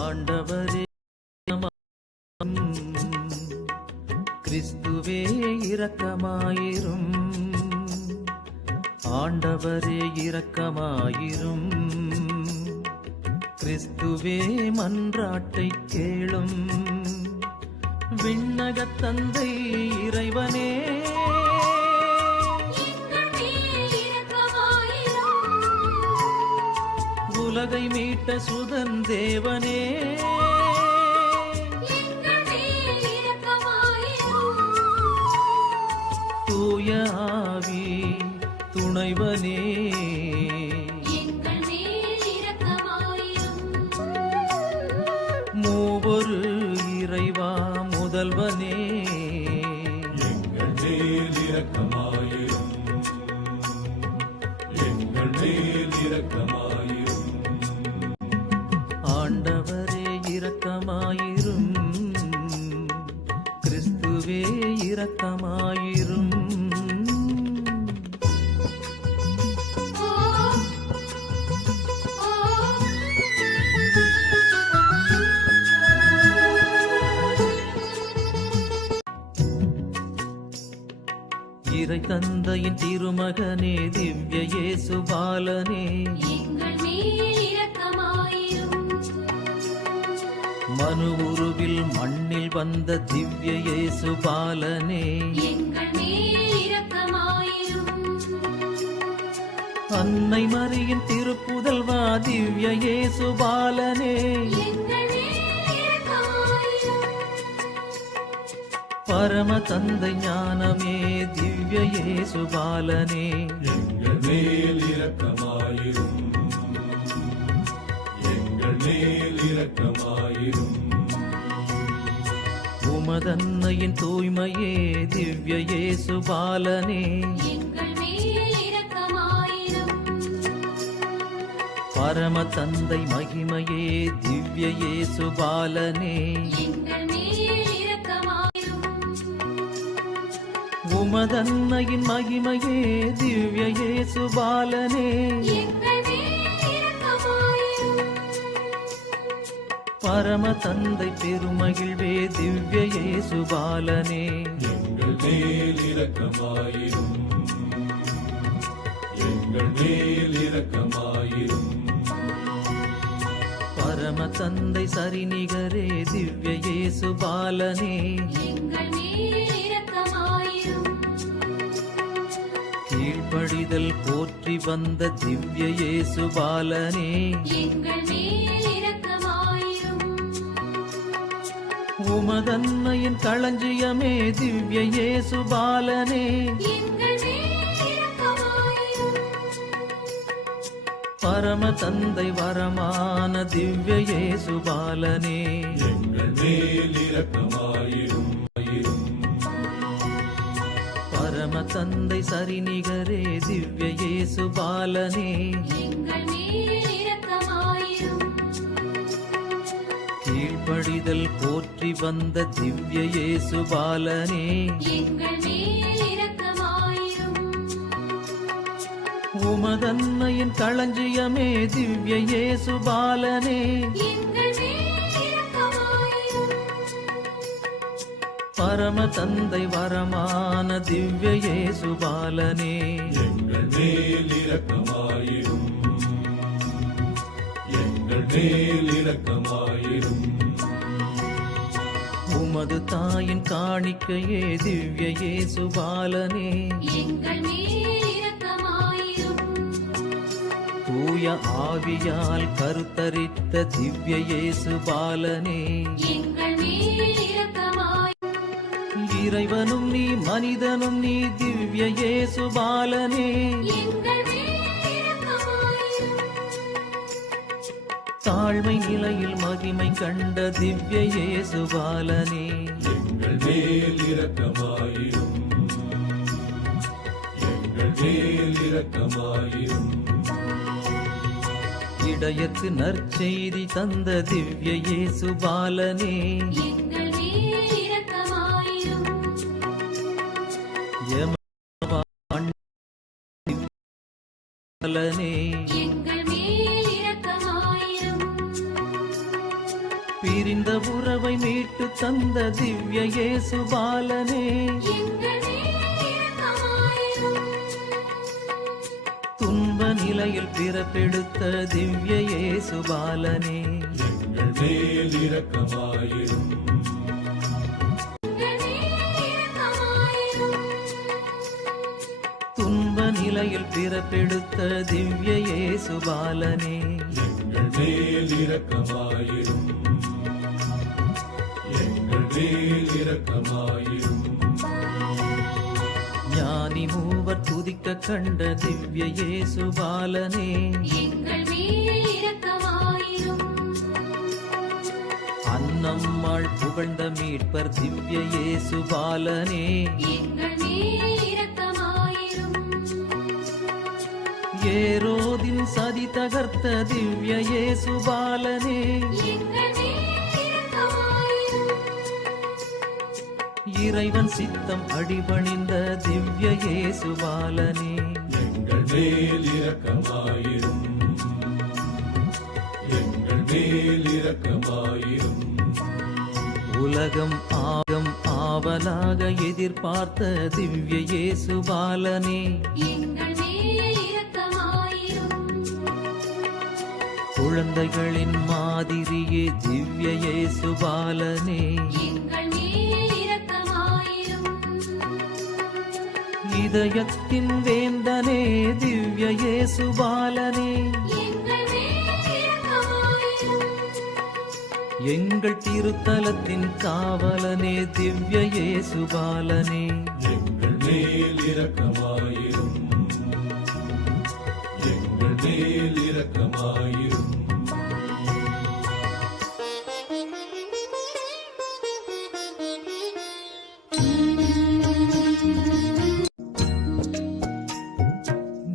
ஆண்டவரே கிறிஸ்துவே இரக்கமாயிரும். ஆண்டவரே இரக்கமாயிரும். கிறிஸ்துவே மன்றாட்டை கேளும். விண்ணகத் தந்தை இறைவனே உலகை மீட்ட சுதன் தேவனே தூய ஆவி துணைவனே மூவொரு இறைவா முதல்வனே எங்கள் மேல் இரக்கமாயிரும். எங்கள் மேல் இரக்கமாயிரும். ஆண்டவரே இரக்கமாயிரும். கிறிஸ்துவே இரக்கமாயிரும். இறை தந்தையின் திருமகனே திவ்ய இயேசு பாலனே மனு உருவில் மண்ணில் வந்த திவ்ய இயேசு பாலனே அன்னை மரியின் திருப்புதல்வா திவ்ய இயேசு பாலனே பரம தந்தை ஞானமே திவ்ய இயேசு பாலனே எங்கள் மேல் இரக்கமாயிரும். எங்கள் மேல் இரக்கமாயிரும். உமதன்னையின் தூய்மையே திவ்ய இயேசு பாலனே பரம தந்தை மகிமையே திவ்ய இயேசு பாலனே உமதன்னையின் மகிமையே திவ்ய இயேசு பாலனே பரம தந்தை பெருமகிழ்வே திவ்ய இயேசு பாலனே எங்கள் மேல் இரக்கமாயிரும். எங்கள் மேல் இரக்கமாயிரும். பரம தந்தை சரிநிகரே திவ்ய இயேசு பாலனே கீழ்ப்படிதல் போற்றி வந்த திவ்ய இயேசு பாலனே உமதன்னையின் களஞ்சியமே திவ்ய இயேசு பாலனே பரம தந்தை வரமான திவ்ய இயேசு பாலனே எங்கள் மேல் இரக்கமாயிரும். பரம தந்தை சரிநிகரே திவ்ய இயேசு பாலனே கீழ்ப்படிதல் போற்றி வந்த திவ்ய இயேசு பாலனே உமதன்னையின் களஞ்சியமே திவ்ய இயேசு பாலனே பரம தந்தை வரமான திவ்ய இயேசு பாலனே எங்கள் மேல் இரக்கமாயிரும். எங்கள் மேல் இரக்கமாயிரும். உமது தாயின் காணிக்கையே திவ்ய இயேசு பாலனே தூய ஆவியால் கருத்தரித்த திவ்ய இயேசு பாலனே இறைவனும் நீ மனிதனும் நீ திவ்ய இயேசு பாலனே தாழ்மை நிலையில் மகிமை கண்ட திவ்ய இயேசு பாலனே எங்கள் மேல் இரக்கமாயிரும். எங்கள் மேல் இரக்கமாயிரும். இடையற்கு நற்செய்தி தந்த திவ்ய இயேசு பாலனே பாலனே பிரிந்த உறவை மீட்டு தந்த திவ்ய இயேசு பாலனே, துன்ப நிலையில் பிறப்பெடுத்த திவ்ய இயேசு பாலனே, எங்கள் மேல் இரக்கமாயிரும். துன்ப நிலையில் பிறப்பெடுத்த திவ்ய இயேசு பாலனே, எங்கள் மேல் இரக்கமாயிரும். எங்கள் மேல் இரக்கமாயிரும். ஞானி மூவர் துதிக்க கண்ட திவ்ய இயேசு பாலனே, எங்கள் மேல் இரக்கமாயிரும். அன்னம்மாள் புகழ்ந்த மீட்பர் திவ்ய இயேசு பாலனே, எங்கள் மேல் இரக்கமாயிரும். ஏரோதின் சதி தகர்த்த திவ்ய இயேசு பாலனே, எங்கள் மேல் இரக்கமாயிரும். இறைவன் சித்தம் அடிபணிந்த திவ்ய இயேசு பாலனே, எங்கள் மேல் இரக்கமாயிரும். எங்கள் மேல் இரக்கமாயிரும். உலகம் ஆவலாக எதிர்பார்த்த திவ்ய இயேசு பாலனே, எங்கள் மேல் இரக்கமாயிரும். குழந்தைகளின் மாதிரியே திவ்ய இயேசு பாலனே, எங்கள் மேல் இரக்கமாயிரும். இதயத்தின் வேந்தனே திவ்ய இயேசு பாலனே, எங்கள் மேல் இரக்கமாயிரும். எங்கள் திருத்தலத்தின் காவலனே திவ்ய இயேசு பாலனே, எங்கள் மேல் இரக்கமாயிரும். எங்கள் மேல் இரக்கமாயிரும்.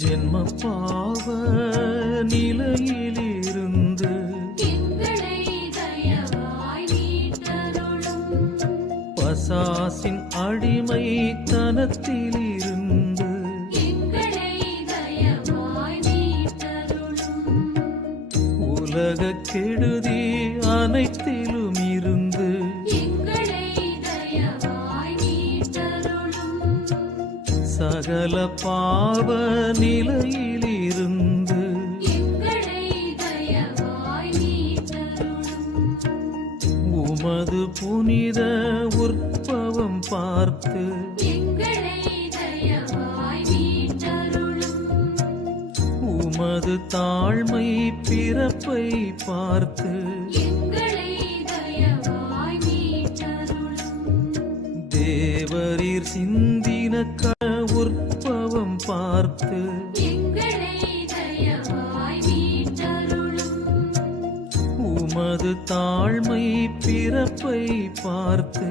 ஜென்ம பாவ நிலையிலிருந்து எங்களை தயவாய் மீட்டருளும். பசாசின் அடிமை தனத்திலிருந்து எங்களை தயவாய் மீட்டருளும். உலக கெடுதி அனைத்திலும் இருந்து எங்களை தயவாய் மீட்டருளும். சகல பாவ நிலையிலிருந்து எங்களை தயவாய் மீட்டருளும். உமது புனித உற்பவம் பார்த்து எங்களை தயவாய் மீட்டருளும். உமது தாழ்மை பிறப்பை பார்த்து எங்களை தயவாய் மீட்டருளும். தேவரீர் சிந்தின உற்பவம் பார்த்து எங்களை தயவாய் மீட்டருளும். உமது தாழ்மை பிறப்பை பார்த்து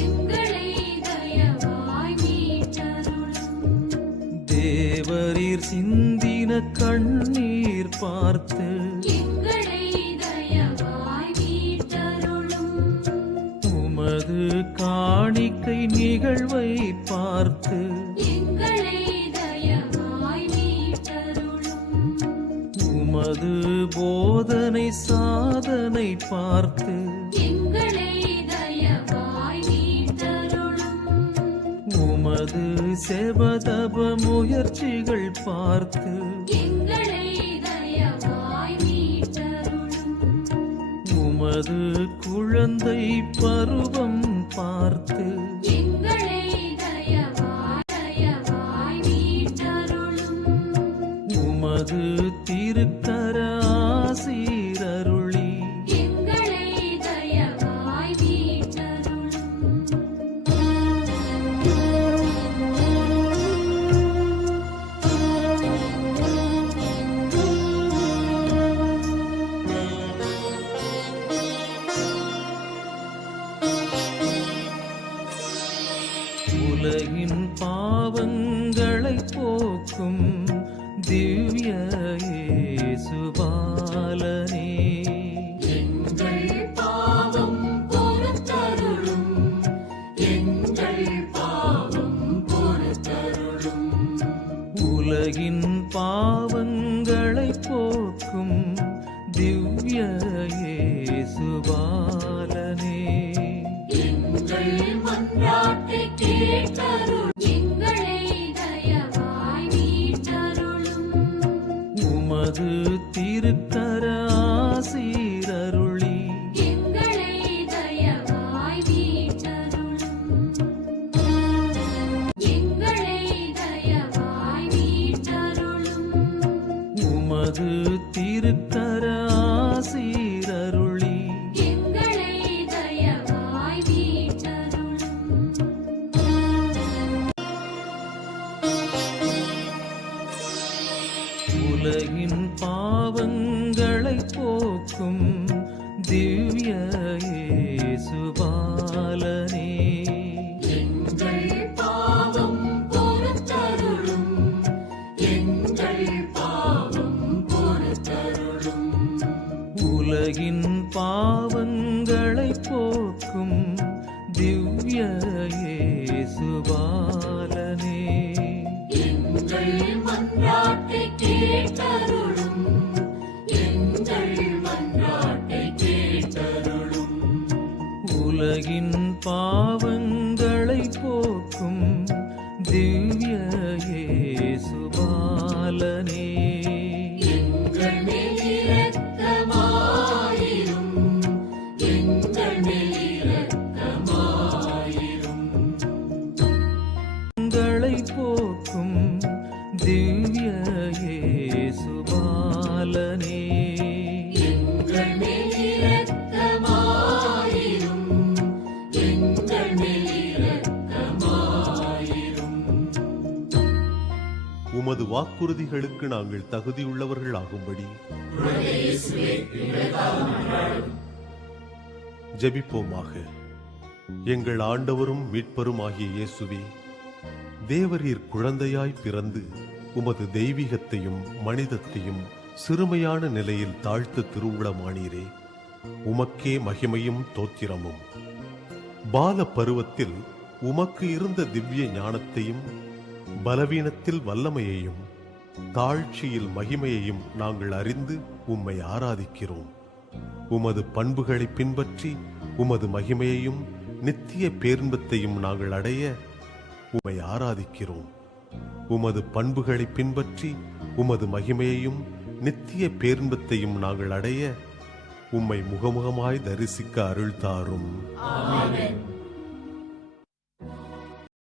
எங்களை தயவாய் மீட்டருளும். தேவரீர் சிந்தின கண்ணீர் பார்த்து எங்களை தயவாய் மீட்டருளும். உமது காணிக்கை நிகழ்வை பார்த்து எங்களை தயவாய் மீட்டருளும். உமது போதனை சாதனை பார்த்து எங்களை தயவாய் மீட்டருளும். உமது செபதப முயற்சிகள் பார்த்து எங்களை தயவாய் மீட்டருளும். உமது குழந்தை பருவம் பார்த்து எங்களை தயவாய் மீட்டருளும். உமது திருக்கர ஆசீரருளி எங்களை தயவாய் மீட்டருளும். உலகின் பாவங்களை போக்கும் திவ்ய இயேசு பாலனே, எங்கள் பாவம் பொறுத்தருளும். எங்கள் பாவம் பொறுத்தருளும். உலகின் பாவங்களை போக்கும் திவ்ய இயேசு பாலனே, கேட்டருளும் எங்களை தயவாய் மீட்டருளும் உமது திருக்கர ஆசீரருளி எங்களை தயவாய் மீட்டருளும் எங்களை தயவாய் மீட்டருளும் உமது திருக்கர ஆசீரருளி எங்களை தயவாய் மீட்டருளும் உலகின் பாவங்களை போக்கும் திவ்ய இயேசுபாலனே எங்கள் பாவம் பொறுத்தருளும் எங்கள் பாவம் பொறுத்தருளும் உலகின் பாவங்களை போக்கும் திவ்ய இயேசுபாலனே எங்கள் மன்றாட்டை கேட்டருளும் எங்கள் மன்றாட்டை கேட்டருளும் உலகின் பாவங்களை போக்கும் திவ்ய இயேசுபாலனே எங்கள் மேல் இரக்கமாயிரும் எங்கள் மேல் இரக்கமாயிரும் ங்களை போக்கும் திவ்ய இயேசுபாலனே எங்கள் மேல் இரக்கமாயிரும் எங்கள் மேல் இரக்கமாயிரும் உமது வாக்குறுதிகளுக்கு நாங்கள் தகுதியுள்ளவர்களாகும்படி ஜெபிப்போமாக. எங்கள் ஆண்டவரும் மீட்பரும் ஆகிய இயேசுவே, தேவரீர் குழந்தையாய் பிறந்து உமது தெய்வீகத்தையும் மனிதத்தையும் சிறுமையான நிலையில் தாழ்த்த திருவுளமானீரே. உமக்கே மகிமையும் தோத்திரமும். பால பருவத்தில் உமக்கு இருந்த திவ்ய ஞானத்தையும் பலவீனத்தில் வல்லமையையும் தாழ்ச்சியில் மகிமையையும் நாங்கள் அறிந்து உம்மை ஆராதிக்கிறோம். உமது பண்புகளை பின்பற்றி உமது மகிமையையும் நித்திய பேரின்பத்தையும் நாங்கள் அடைய உம்மை ஆராதிக்கிறோம். உமது பண்புகளை பின்பற்றி உமது மகிமையையும் நித்திய பேரின்பத்தையும் நாங்கள் அடைய உம்மை முகமுகமாய் தரிசிக்க அருள் தாரும். ஆமென்.